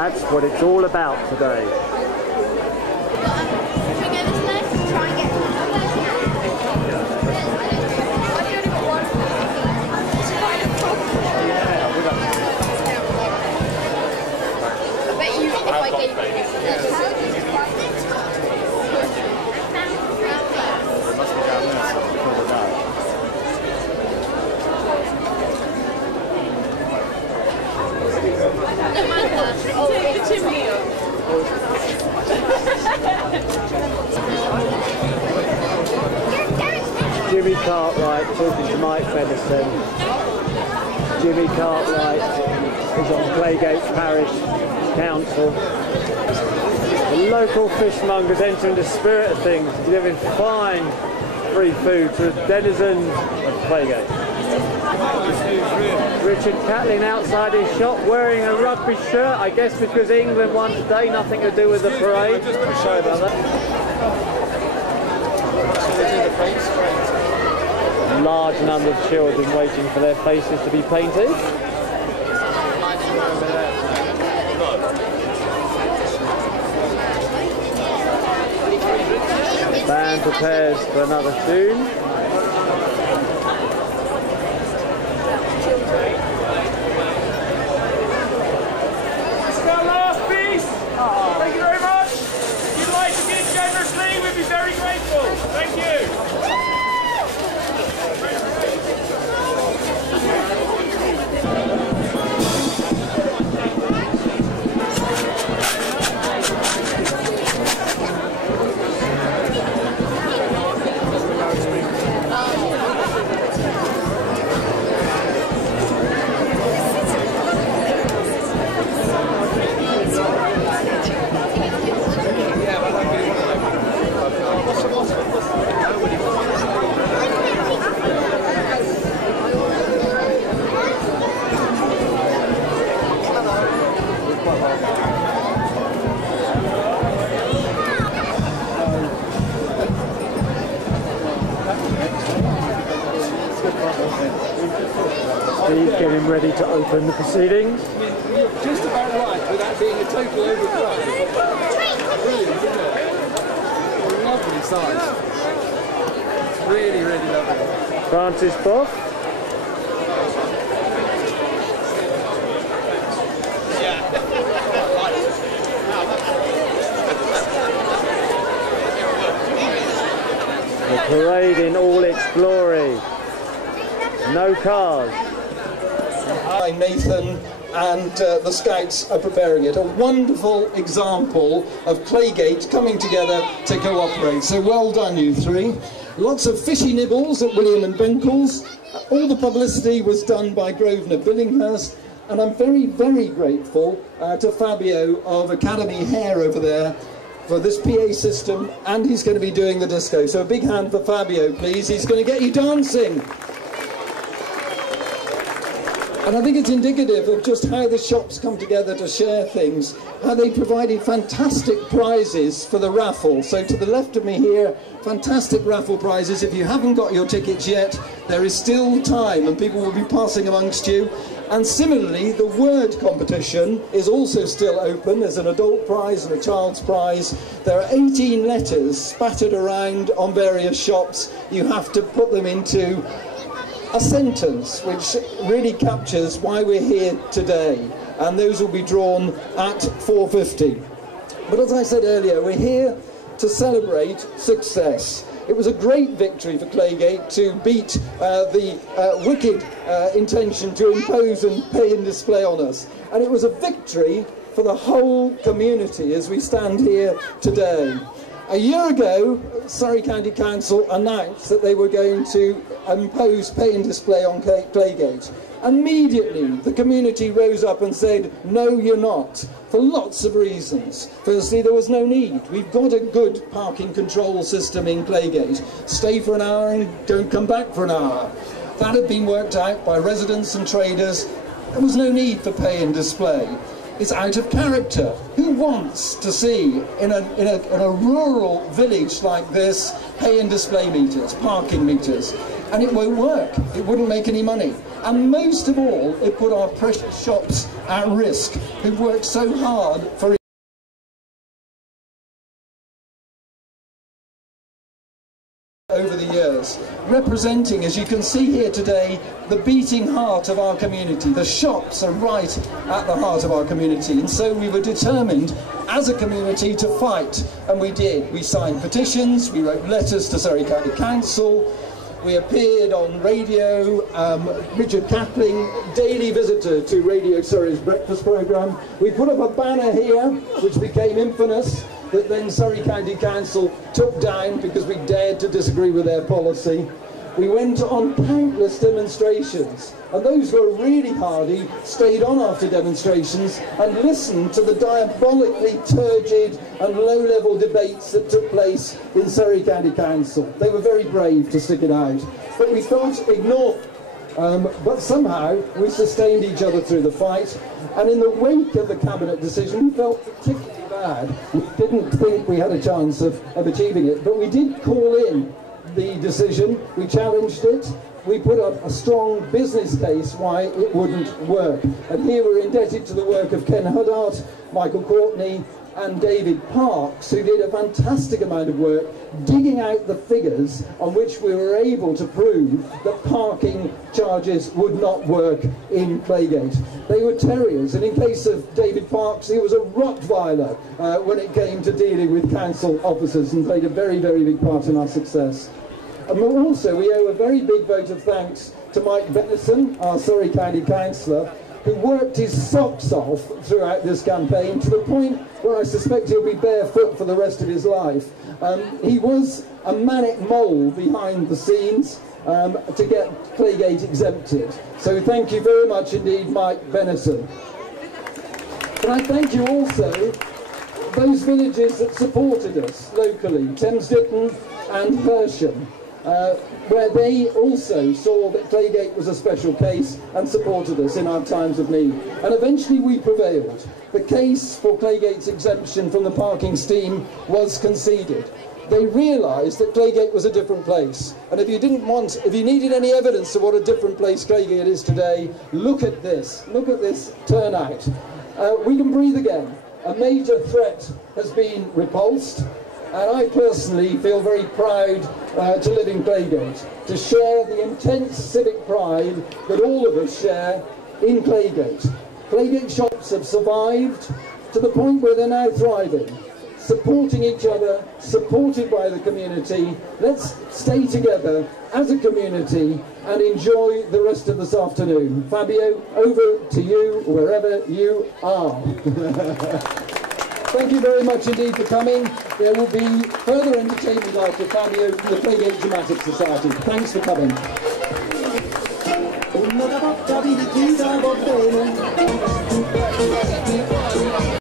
That's what it's all about today. Jimmy Cartwright talking to Mike Featherstone. Jimmy Cartwright is on Claygate Parish Council. The local fishmongers entering the spirit of things, giving fine free food to denizens of Claygate. Richard Catlin outside his shop wearing a rugby shirt, I guess because England won today, nothing to do with the parade. Sorry about that. A large number of children waiting for their faces to be painted. The band prepares for another tune. This is our last piece. Thank you very much. If you'd like to give generously, we'd be very grateful. Thank you. He's getting ready to open the proceedings. Just about right without being a total overcrowd. Brilliant, isn't it? Lovely size. It's really, really lovely. Francis Boff. The parade in all its glory. No cars. Hi, Nathan and the Scouts are preparing it. A wonderful example of Claygate coming together to cooperate. So well done, you three. Lots of fishy nibbles at William and Binkle's. All the publicity was done by Grosvenor Billinghurst. And I'm very, very grateful to Fabio of Academy Hair over there for this PA system, and he's going to be doing the disco. So a big hand for Fabio, please. He's going to get you dancing. And I think it's indicative of just how the shops come together to share things, how they provided fantastic prizes for the raffle. So to the left of me here, fantastic raffle prizes. If you haven't got your tickets yet, there is still time and people will be passing amongst you. And similarly, the word competition is also still open. There's an adult prize and a child's prize. There are 18 letters spattered around on various shops. You have to put them into a sentence which really captures why we're here today, and those will be drawn at 4:50. But as I said earlier, we're here to celebrate success. It was a great victory for Claygate to beat the wicked intention to impose and pay and display on us, and it was a victory for the whole community as we stand here today. A year ago, Surrey County Council announced that they were going to impose pay and display on Claygate. Immediately, the community rose up and said, no, you're not, for lots of reasons. Firstly, there was no need. We've got a good parking control system in Claygate. Stay for an hour and don't come back for an hour. That had been worked out by residents and traders. There was no need for pay and display. It's out of character. Who wants to see in a rural village like this pay and display meters, parking meters? And it won't work. It wouldn't make any money. And most of all, it put our precious shops at risk, who've worked so hard for over the years, representing, as you can see here today, the beating heart of our community. The shops are right at the heart of our community, and so we were determined as a community to fight, and we did. We signed petitions, we wrote letters to Surrey County Council, we appeared on radio, Richard Catling, daily visitor to Radio Surrey's breakfast programme. We put up a banner here, which became infamous, that then Surrey County Council took down because we dared to disagree with their policy. We went on countless demonstrations, and those who were really hardy stayed on after demonstrations and listened to the diabolically turgid and low-level debates that took place in Surrey County Council. They were very brave to stick it out, but we thought ignore. But somehow we sustained each other through the fight, and in the wake of the cabinet decision we felt particularly bad. We didn't think we had a chance of achieving it, but we did call in the decision, we challenged it, we put up a strong business case why it wouldn't work. And here we're indebted to the work of Ken Huddart, Michael Courtney and David Parks, who did a fantastic amount of work digging out the figures on which we were able to prove that parking charges would not work in Claygate. They were terriers, and in case of David Parks, he was a Rottweiler when it came to dealing with council officers, and played a very, very big part in our success. And also we owe a very big vote of thanks to Mike Venison, our Surrey County Councillor, who worked his socks off throughout this campaign to the point where I suspect he'll be barefoot for the rest of his life. He was a manic mole behind the scenes to get Claygate exempted. So thank you very much indeed, Mike Venison. But I thank you also those villages that supported us locally, Thames Ditton and Hersham, where they also saw that Claygate was a special case and supported us in our times of need. And eventually we prevailed. The case for Claygate's exemption from the parking scheme was conceded. They realised that Claygate was a different place. And if you needed any evidence of what a different place Claygate is today, look at this. Look at this turnout. We can breathe again. A major threat has been repulsed. And I personally feel very proud to live in Claygate, to share the intense civic pride that all of us share in Claygate. Claygate shops have survived to the point where they're now thriving, supporting each other, supported by the community. Let's stay together as a community and enjoy the rest of this afternoon. Fabio, over to you wherever you are. Thank you very much indeed for coming. There will be further entertainment after Fabio from the Claygate Dramatic Society. Thanks for coming.